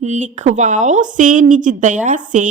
लिखवाओ से निज दया से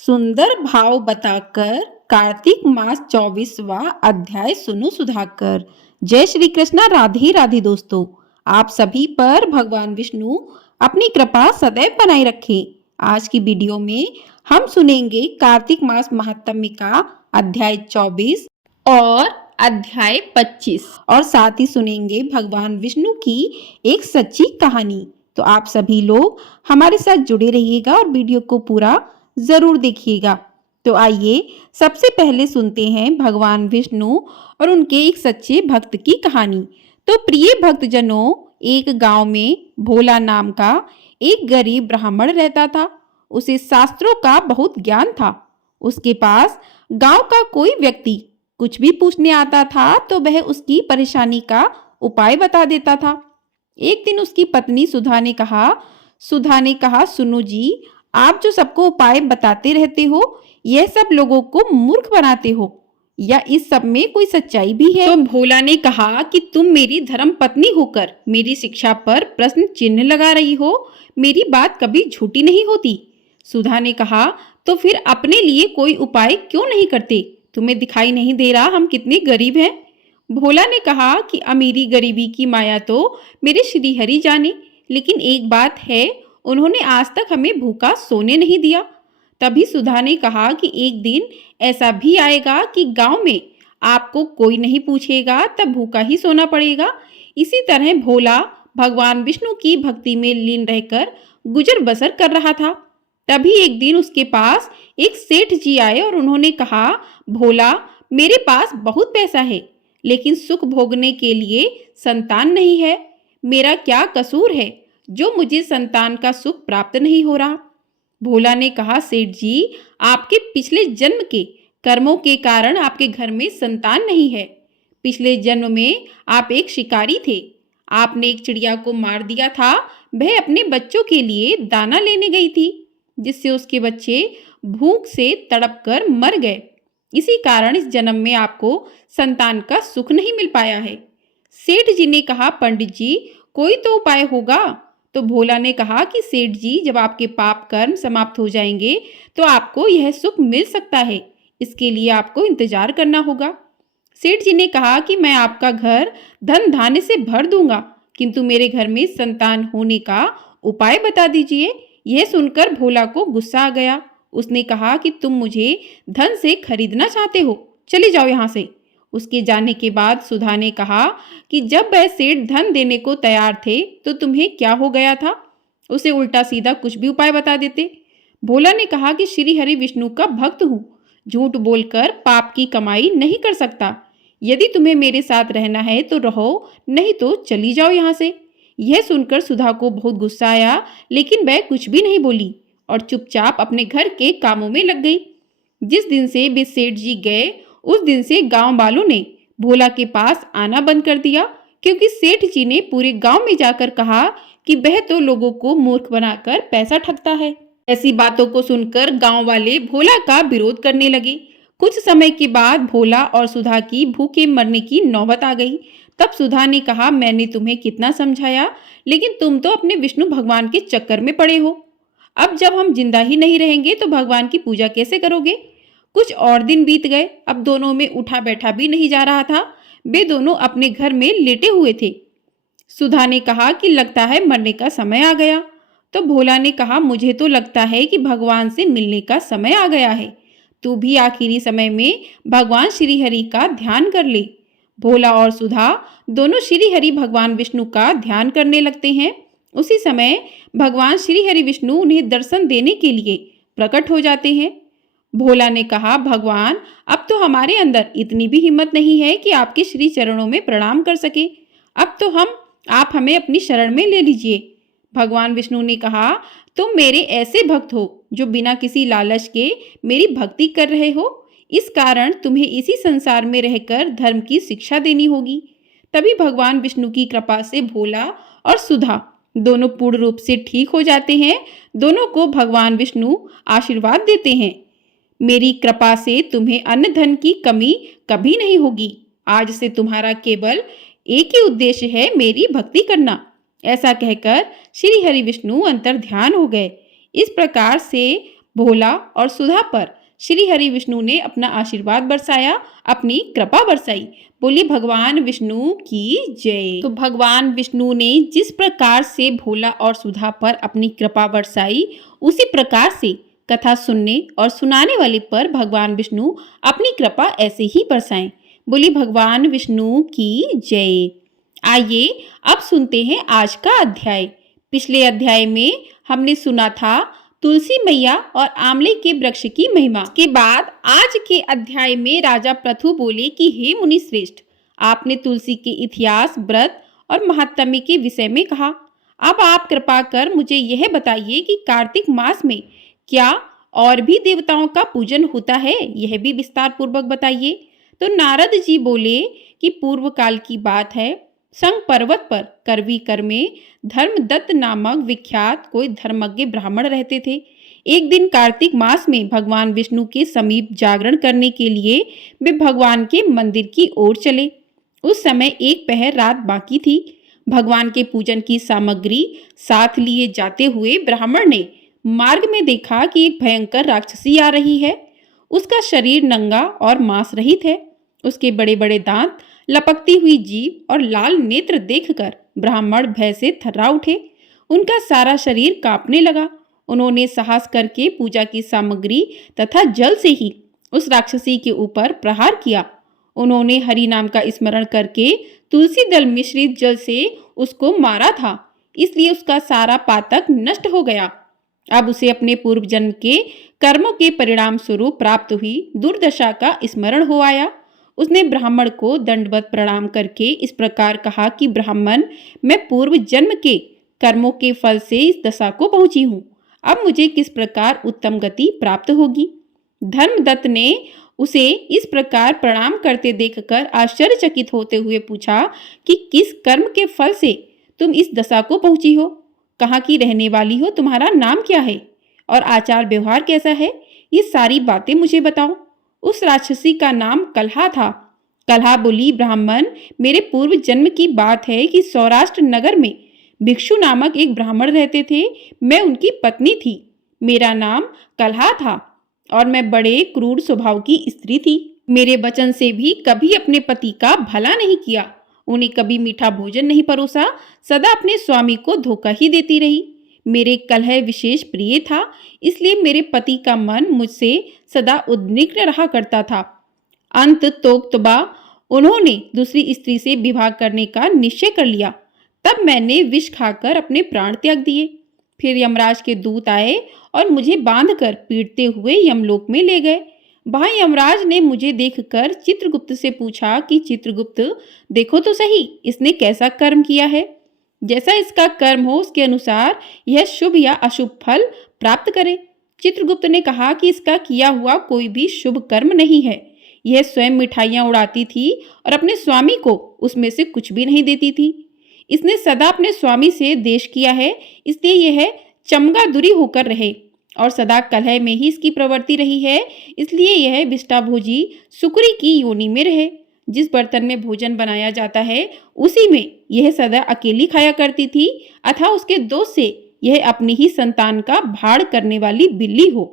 सुंदर भाव बताकर कार्तिक मास 24वां अध्याय सुनो सुधाकर। जय श्री कृष्णा। राधे राधे दोस्तों, आप सभी पर भगवान विष्णु अपनी कृपा सदैव बनाए रखें। आज की वीडियो में हम सुनेंगे कार्तिक मास महात्म्य का अध्याय 24 और अध्याय 25 और साथ ही सुनेंगे भगवान विष्णु की एक सच्ची कहानी। तो आप सभी लोग हमारे साथ जुड़े रहिएगा और वीडियो को पूरा जरूर देखिएगा। तो आइए सबसे पहले सुनते हैं भगवान विष्णु और उनके एक सच्चे भक्त की कहानी। तो प्रिय भक्तजनों, एक गांव में भोला नाम का एक गरीब ब्राह्मण रहता था। उसे शास्त्रों का बहुत ज्ञान था। उसके पास गांव का कोई व्यक्ति कुछ भी पूछने आता था तो वह उसकी परेशानी का उपाय बता देता था। एक दिन उसकी पत्नी सुधा ने कहा, सुनो जी, आप जो सबको उपाय बताते रहते हो, यह सब लोगों को मूर्ख बनाते हो, या इस सब में कोई सच्चाई भी है? तो भोला ने कहा कि तुम मेरी धर्म पत्नी होकर मेरी शिक्षा पर प्रश्न चिन्ह लगा रही हो। मेरी बात कभी झूठी नहीं होती। सुधा ने कहा, तो फिर अपने लिए कोई उपाय क्यों नहीं करते? तुम्हें दिखाई नहीं दे रहा हम कितने गरीब हैं? भोला ने कहा कि अमीरी गरीबी की माया तो मेरे श्रीहरि जाने, लेकिन एक बात है, उन्होंने आज तक हमें भूखा सोने नहीं दिया। तभी सुधा ने कहा कि एक दिन ऐसा भी आएगा कि गांव में आपको कोई नहीं पूछेगा, तब भूखा ही सोना पड़ेगा। इसी तरह भोला भगवान विष्णु की भक्ति में लीन रहकर गुजर बसर कर रहा था। तभी एक दिन उसके पास एक सेठ जी आए और उन्होंने कहा, भोला, मेरे पास बहुत पैसा है, लेकिन सुख भोगने के लिए संतान नहीं है। मेरा क्या कसूर है जो मुझे संतान का सुख प्राप्त नहीं हो रहा? भोला ने कहा, सेठ जी, आपके पिछले जन्म के कर्मों के कारण आपके घर में संतान नहीं है। पिछले जन्म में आप एक शिकारी थे। आपने एक चिड़िया को मार दिया था। वह अपने बच्चों के लिए दाना लेने गई थी, जिससे उसके बच्चे भूख से तड़प कर मर गए। इसी कारण इस जन्म में आपको संतान का सुख नहीं मिल पाया है। सेठ जी ने कहा, पंडित जी, कोई तो उपाय होगा। तो भोला ने कहा कि सेठ जी, जब आपके पाप कर्म समाप्त हो जाएंगे तो आपको यह सुख मिल सकता है। इसके लिए आपको इंतजार करना होगा। सेठ जी ने कहा कि मैं आपका घर धन धान्य से भर दूंगा, किंतु मेरे घर में संतान होने का उपाय बता दीजिए। यह सुनकर भोला को गुस्सा आ गया। उसने कहा कि तुम मुझे धन से खरीदना चाहते हो, चले जाओ यहाँ से। उसके जाने के बाद सुधा ने कहा कि जब वह सेठ धन देने को तैयार थे तो तुम्हें क्या हो गया था? उसे उल्टा सीधा कुछ भी उपाय बता देते। भोला ने कहा कि श्री हरि विष्णु का भक्त हूँ, झूठ बोलकर पाप की कमाई नहीं कर सकता। यदि तुम्हें मेरे साथ रहना है तो रहो, नहीं तो चली जाओ यहाँ से। यह सुनकर सुधा को बहुत गुस्सा आया, लेकिन वह कुछ भी नहीं बोली और चुपचाप अपने घर के कामों में लग गई। जिस दिन से वे सेठ जी गए, उस दिन से गांव वालों ने भोला के पास आना बंद कर दिया, क्योंकि सेठ जी ने पूरे गांव में जाकर कहा कि वह तो लोगों को मूर्ख बनाकर पैसा ठगता है। ऐसी बातों को सुनकर गांव वाले भोला का विरोध करने लगे। कुछ समय के बाद भोला और सुधा की भूखे मरने की नौबत आ गई। तब सुधा ने कहा, मैंने तुम्हें कितना समझाया, लेकिन तुम तो अपने विष्णु भगवान के चक्कर में पड़े हो। अब जब हम जिंदा ही नहीं रहेंगे तो भगवान की पूजा कैसे करोगे? कुछ और दिन बीत गए। अब दोनों में उठा बैठा भी नहीं जा रहा था। वे दोनों अपने घर में लेटे हुए थे। सुधा ने कहा कि लगता है मरने का समय आ गया। तो भोला ने कहा, मुझे तो लगता है कि भगवान से मिलने का समय आ गया है। तू भी आखिरी समय में भगवान श्री हरि का ध्यान कर ले। भोला और सुधा दोनों श्री हरि भगवान विष्णु का ध्यान करने लगते हैं। उसी समय भगवान श्री हरि विष्णु उन्हें दर्शन देने के लिए प्रकट हो जाते हैं। भोला ने कहा, भगवान, अब तो हमारे अंदर इतनी भी हिम्मत नहीं है कि आपके श्री चरणों में प्रणाम कर सके। अब तो आप हमें अपनी शरण में ले लीजिए। भगवान विष्णु ने कहा, तुम मेरे ऐसे भक्त हो जो बिना किसी लालच के मेरी भक्ति कर रहे हो। इस कारण तुम्हें इसी संसार में रहकर धर्म की शिक्षा देनी होगी। तभी भगवान विष्णु की कृपा से भोला और सुधा दोनों पूर्ण रूप से ठीक हो जाते हैं। दोनों को भगवान विष्णु आशीर्वाद देते हैं, मेरी कृपा से तुम्हें अन्न धन की कमी कभी नहीं होगी। आज से तुम्हारा केवल एक ही उद्देश्य है, मेरी भक्ति करना। ऐसा कहकर श्री हरि विष्णु अंतर ध्यान हो गए। इस प्रकार से भोला और सुधा पर श्री हरि विष्णु ने अपना आशीर्वाद बरसाया, अपनी कृपा बरसाई। बोली भगवान विष्णु की जय। तो भगवान विष्णु ने जिस प्रकार से भोला और सुधा पर अपनी कृपा बरसाई, उसी प्रकार से कथा सुनने और सुनाने वाले पर भगवान विष्णु अपनी कृपा ऐसे ही बरसाएं। बोली भगवान विष्णु की जय। आइए अब सुनते हैं आज का अध्याय। पिछले अध्याय में हमने सुना था तुलसी मैया और आंवले के वृक्ष की महिमा। के बाद आज के अध्याय में राजा पृथु बोले कि हे मुनि श्रेष्ठ, आपने तुलसी के इतिहास, व्रत और महात्म्य के विषय में कहा। अब आप कृपा कर मुझे यह बताइए कि कार्तिक मास में क्या और भी देवताओं का पूजन होता है, यह भी विस्तार पूर्वक बताइए। तो नारद जी बोले कि पूर्व काल की बात है, संग पर्वत पर करवीकर में धर्मदत्त नामक विख्यात कोई धर्मज्ञ ब्राह्मण रहते थे। एक दिन कार्तिक मास में भगवान विष्णु के समीप जागरण करने के लिए वे भगवान के मंदिर की ओर चले। उस समय एक पहर रात बाकी थी। भगवान के पूजन की सामग्री साथ लिए जाते हुए ब्राह्मण ने मार्ग में देखा कि एक भयंकर राक्षसी आ रही है। उसका शरीर नंगा और मांस रहित है। उसके बड़े बड़े दांत, लपकती हुई जीभ और लाल नेत्र देखकर ब्राह्मण भय से थर्रा उठे। उनका सारा शरीर कांपने लगा। उन्होंने साहस करके पूजा की सामग्री तथा जल से ही उस राक्षसी के ऊपर प्रहार किया। उन्होंने हरि नाम का स्मरण करके तुलसी दल मिश्रित जल से उसको मारा था, इसलिए उसका सारा पातक नष्ट हो गया। अब उसे अपने पूर्व जन्म के कर्मों के परिणाम स्वरूप प्राप्त हुई दुर्दशा का स्मरण हो आया। उसने ब्राह्मण को दंडवत प्रणाम करके इस प्रकार कहा कि ब्राह्मण, मैं पूर्व जन्म के कर्मों के फल से इस दशा को पहुंची हूँ। अब मुझे किस प्रकार उत्तम गति प्राप्त होगी। धर्मदत्त ने उसे इस प्रकार प्रणाम करते देखकर आश्चर्यचकित होते हुए पूछा कि किस कर्म के फल से तुम इस दशा को पहुंची हो, कहाँ की रहने वाली हो, तुम्हारा नाम क्या है और आचार व्यवहार कैसा है, ये सारी बातें मुझे बताओ। उस राक्षसी का नाम कलहा था। कलहा बोली, ब्राह्मण, मेरे पूर्व जन्म की बात है कि सौराष्ट्र नगर में भिक्षु नामक एक ब्राह्मण रहते थे। मैं उनकी पत्नी थी। मेरा नाम कलहा था और मैं बड़े क्रूर स्वभाव की स्त्री थी। मेरे वचन से भी कभी अपने पति का भला नहीं किया। उन्हें कभी मीठा भोजन नहीं परोसा, सदा अपने स्वामी को धोखा ही देती रही। मेरे कलह विशेष प्रिय था, इसलिए मेरे पति का मन मुझसे सदा उद्विग्न रहा करता था। अंत तोक्तबा उन्होंने दूसरी स्त्री से विवाह करने का निश्चय कर लिया। तब मैंने विष खाकर अपने प्राण त्याग दिए। फिर यमराज के दूत आए और मुझे बांधकर पीटते हुए यमलोक में ले गए। वहां यमराज ने मुझे देखकर चित्रगुप्त से पूछा कि चित्रगुप्त, देखो तो सही, इसने कैसा कर्म किया है। जैसा इसका कर्म हो उसके अनुसार यह शुभ या अशुभ फल प्राप्त करे। चित्रगुप्त ने कहा कि इसका किया हुआ कोई भी शुभ कर्म नहीं है। यह स्वयं मिठाइयां उड़ाती थी और अपने स्वामी को उसमें से कुछ भी नहीं देती थी। इसने सदा अपने स्वामी से द्वेष किया है, इसलिए यह चमगादुरी होकर रहे और सदा कलह में ही इसकी प्रवृत्ति रही है, इसलिए यह विष्टाभोजी सुकरी की योनि में रहे। जिस बर्तन में भोजन बनाया जाता है उसी में यह सदा अकेली खाया करती थी, अतः उसके दोष से यह अपनी ही संतान का भाड़ करने वाली बिल्ली हो।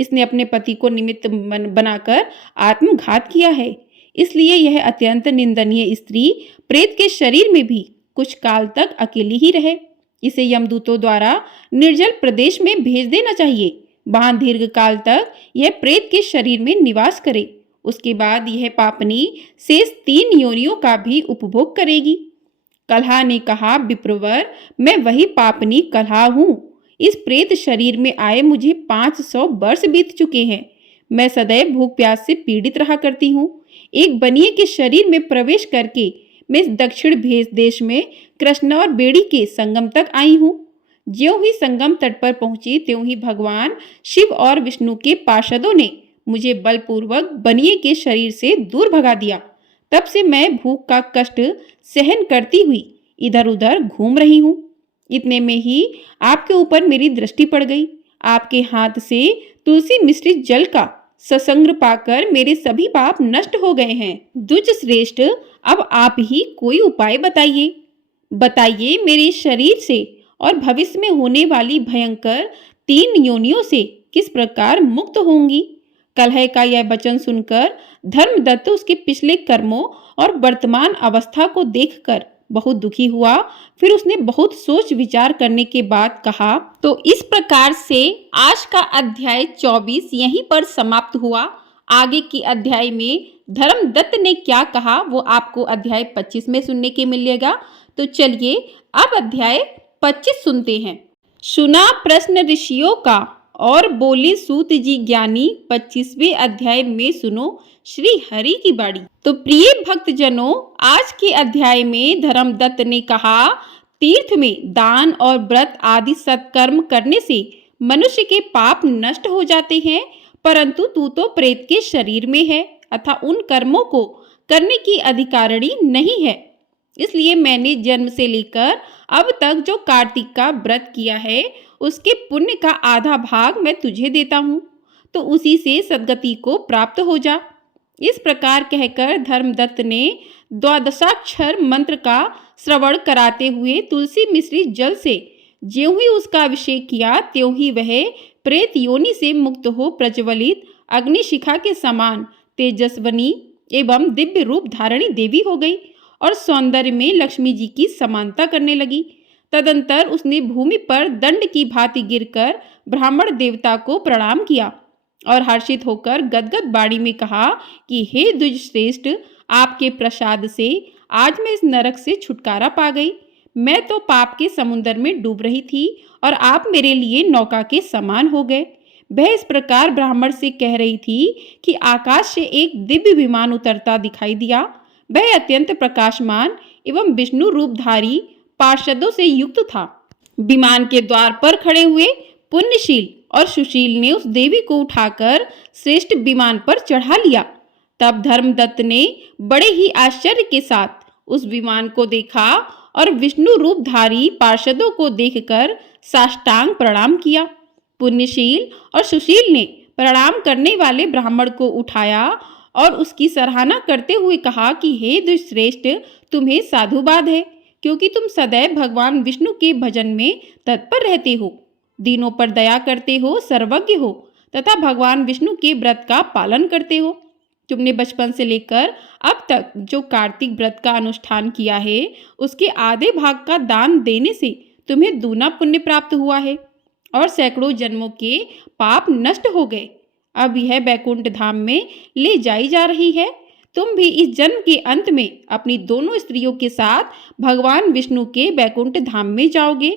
इसने अपने पति को निमित्त बनाकर आत्मघात किया है, इसलिए यह अत्यंत निंदनीय स्त्री प्रेत के शरीर में भी कुछ काल तक अकेली ही रहे। इसे यमदूतों द्वारा निर्जल प्रदेश में भेज देना चाहिए। वहां दीर्घ काल तक यह प्रेत के शरीर में निवास करे। उसके बाद यह पापनी शेष 3 योनियों का भी उपभोग करेगी। कलहा ने कहा, विप्रवर, मैं वही पापनी कलहा हूँ। इस प्रेत शरीर में आए मुझे 500 वर्ष बीत चुके हैं। मैं सदैव भूख प्यास से पीड़ित रहा करती हूँ। एक बनिए के शरीर में प्रवेश करके मैं इस दक्षिण देश में कृष्ण और बेड़ी के संगम तक आई हूँ। ज्यों ही संगम तट पर पहुंची त्यों ही भगवान शिव और विष्णु के पार्षदों ने मुझे बलपूर्वक बनिए के शरीर से दूर भगा दिया। तब से मैं भूख का कष्ट सहन करती हुई इधर उधर घूम रही हूँ। इतने में ही आपके ऊपर मेरी दृष्टि पड़ गई। आपके हाथ से तुलसी मिश्रित जल का ससंग्र पाकर मेरे सभी पाप नष्ट हो गए हैं। द्विज श्रेष्ठ, अब आप ही कोई उपाय बताइए। बताइए मेरे शरीर से और भविष्य में होने वाली भयंकर 3 योनियों से किस प्रकार मुक्त होंगी। कलह का यह वचन सुनकर धर्मदत्त उसके पिछले कर्मों और वर्तमान अवस्था को देखकर बहुत दुखी हुआ। फिर उसने बहुत सोच विचार करने के बाद कहा, तो इस प्रकार से आज का अध्याय 24 यहीं पर समाप्त हुआ। आगे की अध्याय में धर्मदत्त ने क्या कहा वो आपको अध्याय 25 में सुनने के मिलेगा। तो चलिए अब अध्याय 25 सुनते हैं। सुना प्रश्न ऋषियों का और बोले सूत जी ज्ञानी। 25वें अध्याय में सुनो श्री हरि की बाणी। तो प्रिय भक्तजनों, आज के अध्याय में धर्मदत्त ने कहा, तीर्थ में दान और व्रत आदि सत्कर्म करने से मनुष्य के पाप नष्ट हो जाते हैं, परंतु तू तो प्रेत के शरीर में है अतः उन कर्मों को करने की अधिकारिणी नहीं है। इसलिए मैंने जन्म से लेकर अब तक जो कार्तिक का व्रत किया है उसके पुण्य का आधा भाग मैं तुझे देता हूँ, तो उसी से सद्गति को प्राप्त हो जा। इस प्रकार कहकर धर्मदत्त ने द्वादशाक्षर मंत्र का श्रवण कराते हुए तुलसी मिश्री जल से ज्यों ही उसका अभिषेक किया त्यों ही वह प्रेत योनि से मुक्त हो प्रज्वलित अग्निशिखा के समान तेजस्वनी एवं दिव्य रूप धारणी देवी हो गई और सौंदर्य में लक्ष्मी जी की समानता करने लगी। तदंतर उसने भूमि पर दंड की भांति गिरकर ब्राह्मण देवता को प्रणाम किया और हर्षित होकर गदगद वाणी में कहा कि हे द्विजश्रेष्ठ, आपके प्रसाद से आज मैं इस नरक से छुटकारा पा गई। मैं तो पाप के समुद्र में डूब रही थी और आप मेरे लिए नौका के समान हो गए। वह इस प्रकार ब्राह्मण से कह रही थी कि आकाश से एक दिव्य विमान उतरता दिखाई दिया। वह अत्यंत प्रकाशमान एवं विष्णु रूपधारी पार्षदों से युक्त था। विमान के द्वार पर खड़े हुए पुण्यशील और सुशील ने उस देवी को उठाकर श्रेष्ठ विमान पर चढ़ा लिया। तब धर्मदत्त ने बड़े ही आश्चर्य के साथ उस विमान को देखा और विष्णु रूपधारी पार्षदों को देखकर साष्टांग प्रणाम किया। पुण्यशील और सुशील ने प्रणाम करने वाले ब्राह्मण को उठाया और उसकी सराहना करते हुए कहा कि हे दुष्श्रेष्ठ, तुम्हें साधुवाद है, क्योंकि तुम सदैव भगवान विष्णु के भजन में तत्पर रहते हो, दीनों पर दया करते हो, सर्वज्ञ हो तथा भगवान विष्णु के व्रत का पालन करते हो। तुमने बचपन से लेकर अब तक जो कार्तिक व्रत का अनुष्ठान किया है उसके आधे भाग का दान देने से तुम्हें दूना पुण्य प्राप्त हुआ है और सैकड़ों जन्मों के पाप नष्ट हो गए। अब यह बैकुंठ धाम में ले जाई जा रही है। तुम भी इस जन्म के अंत में अपनी दोनों स्त्रियों के साथ भगवान विष्णु के बैकुंठ धाम में जाओगे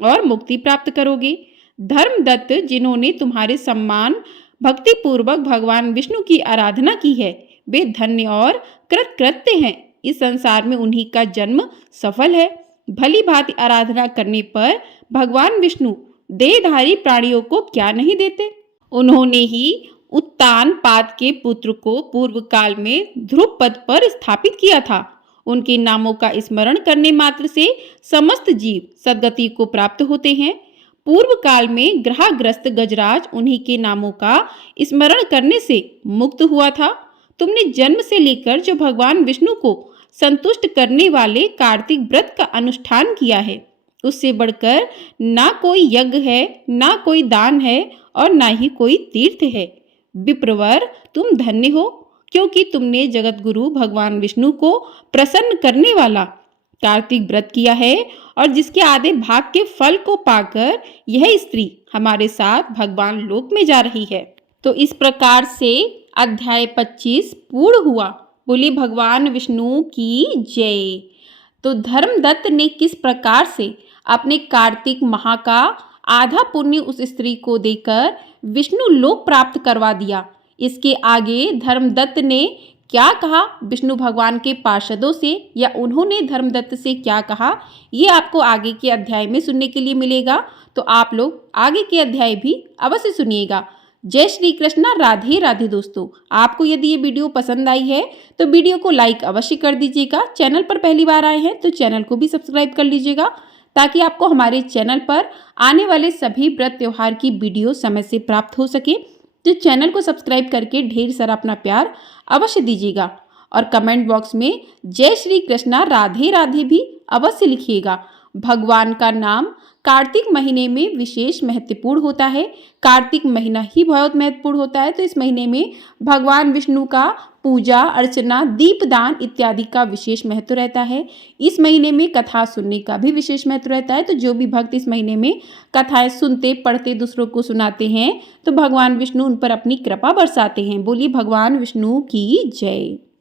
और मुक्ति प्राप्त करोगे। धर्मदत्त, जिन्होंने तुम्हारे सम्मान भक्ति पूर्वक भगवान विष्णु की आराधना की है, वे धन्य और कृतकृत्य हैं। इस संसार में उन्हीं का जन्म सफल है। भली भांति आराधना करने पर भगवान विष्णु देहधारी प्राणियों को क्या नहीं देते। उन्होंने ही उत्तानपाद के पुत्र को पूर्व काल में ध्रुव पद पर स्थापित किया था। उनके नामों का स्मरण करने मात्र से समस्त जीव सद्गति को प्राप्त होते हैं। पूर्व काल में ग्रहग्रस्त गजराज उन्हीं के नामों का स्मरण करने से मुक्त हुआ था। तुमने जन्म से लेकर जो भगवान विष्णु को संतुष्ट करने वाले कार्तिक व्रत का अनुष्ठान किया है, उससे बढ़कर ना कोई यज्ञ है, ना कोई दान है और ना ही कोई तीर्थ है। विप्रवर, तुम धन्य हो, क्योंकि तुमने जगत गुरु भगवान विष्णु को प्रसन्न करने वाला कार्तिक व्रत किया है और जिसके आधे भाग के फल को पाकर यह स्त्री हमारे साथ भगवान लोक में जा रही है। तो इस प्रकार से अध्याय 25 पूर्ण हुआ। बोले भगवान विष्णु की जय। तो धर्मदत्त ने किस प्रकार से अपने कार्तिक माह का आधा पुण्य उस स्त्री को देकर विष्णु लोक प्राप्त करवा दिया। इसके आगे धर्मदत्त ने क्या कहा विष्णु भगवान के पार्षदों से, या उन्होंने धर्मदत्त से क्या कहा, ये आपको आगे के अध्याय में सुनने के लिए मिलेगा। तो आप लोग आगे के अध्याय भी अवश्य सुनिएगा। जय श्री कृष्णा, राधे राधे। दोस्तों, आपको यदि ये वीडियो पसंद आई है तो वीडियो को लाइक अवश्य कर दीजिएगा। चैनल पर पहली बार आए हैं तो चैनल को भी सब्सक्राइब कर लीजिएगा, ताकि आपको हमारे चैनल पर आने वाले सभी व्रत त्योहार की वीडियो समय से प्राप्त हो सके। तो चैनल को सब्सक्राइब करके ढेर सारा अपना प्यार अवश्य दीजिएगा और कमेंट बॉक्स में जय श्री कृष्णा, राधे राधे भी अवश्य लिखिएगा। भगवान का नाम कार्तिक महीने में विशेष महत्वपूर्ण होता है। कार्तिक महीना ही बहुत महत्वपूर्ण होता है, तो इस महीने में भगवान विष्णु का पूजा अर्चना, दीपदान इत्यादि का विशेष महत्व रहता है। इस महीने में कथा सुनने का भी विशेष महत्व रहता है। तो जो भी भक्त इस महीने में कथाएं सुनते, पढ़ते, दूसरों को सुनाते हैं, तो भगवान विष्णु उन पर अपनी कृपा बरसाते हैं। बोलिए भगवान विष्णु की जय।